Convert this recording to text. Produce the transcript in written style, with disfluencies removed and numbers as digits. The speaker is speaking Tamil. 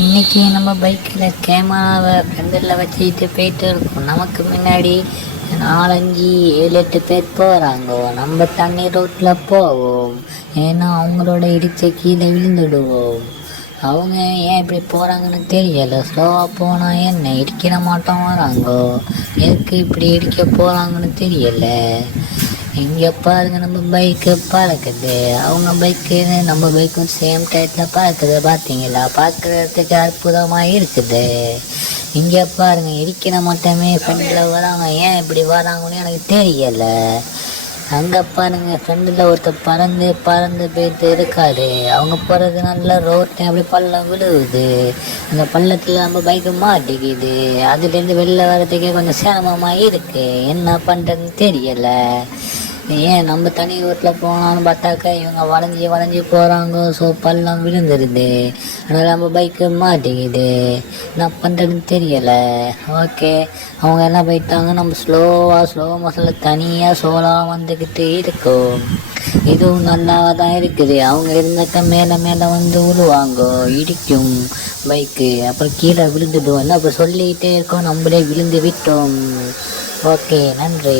இன்னைக்கு நம்ம பைக்கில் கேமராவை ஃப்ரெண்டில் வச்சுக்கிட்டு போயிட்டு இருக்கோம். நமக்கு முன்னாடி 4, 5, 7, 8 பேர் போகிறாங்க. நம்ம தண்ணி ரோட்டில் போவோம், ஏன்னா அவங்களோட இடிச்ச கீழே விழுந்துடுவோம். அவங்க ஏன் இப்படி போகிறாங்கன்னு தெரியலை. ஸ்லோவாக போனால் என்ன இடிக்கிற மாட்டோம் வராங்க, எதுக்கு இப்படி இடிக்க போகிறாங்கன்னு தெரியலை. இங்கே பாருங்க, நம்ம பைக்கு பறக்குது, அவங்க பைக்கு நம்ம பைக்கும் சேம் டயத்தில் பறக்குது. பார்த்தீங்களா? பார்க்குறதுக்கு அற்புதமாக இருக்குது. இங்கே பாருங்க, இடிக்கிற மட்டுமே ஃப்ரெண்டில் வராங்க. ஏன் இப்படி வராங்கன்னு எனக்கு தெரியலை. அங்கே பாருங்க, ஃப்ரெண்டில் ஒருத்தர் பறந்து பறந்து போயிட்டு இருக்காரு. அவங்க போகிறது நல்லா ரோட்டை அப்படி பள்ளம் விழுவுது. அந்த பள்ளத்தில் நம்ம பைக்கு மாட்டிக்குது. அதுலேருந்து வெளில வர்றதுக்கே கொஞ்சம் சிரமமாக இருக்குது. என்ன பண்ணுறதுன்னு தெரியலை. ஏன் நம்ம தனி ரோட்டில் போனாலும் பார்த்தாக்கா இவங்க வளைஞ்சி வளைஞ்சி போகிறாங்க. ஸோ பள்ளம் விழுந்துருது, அதனால் நம்ம பைக்கு மாட்டிக்குது. என்ன பண்ணுறதுன்னு தெரியலை. ஓகே, அவங்க எல்லாம் போயிட்டாங்க. நம்ம ஸ்லோ மோஷனில் தனியாக சோலாக வந்துக்கிட்டு இருக்கோம். இதுவும் நல்லா தான் இருக்குது. அவங்க இருந்தாக்கா மேலே வந்து விழுவாங்க, இடிக்கும் பைக்கு, அப்புறம் கீழே விழுந்துடுவோம். அப்புறம் சொல்லிக்கிட்டே இருக்கோம், நம்மளே விழுந்து விட்டோம். ஓகே, நன்றி.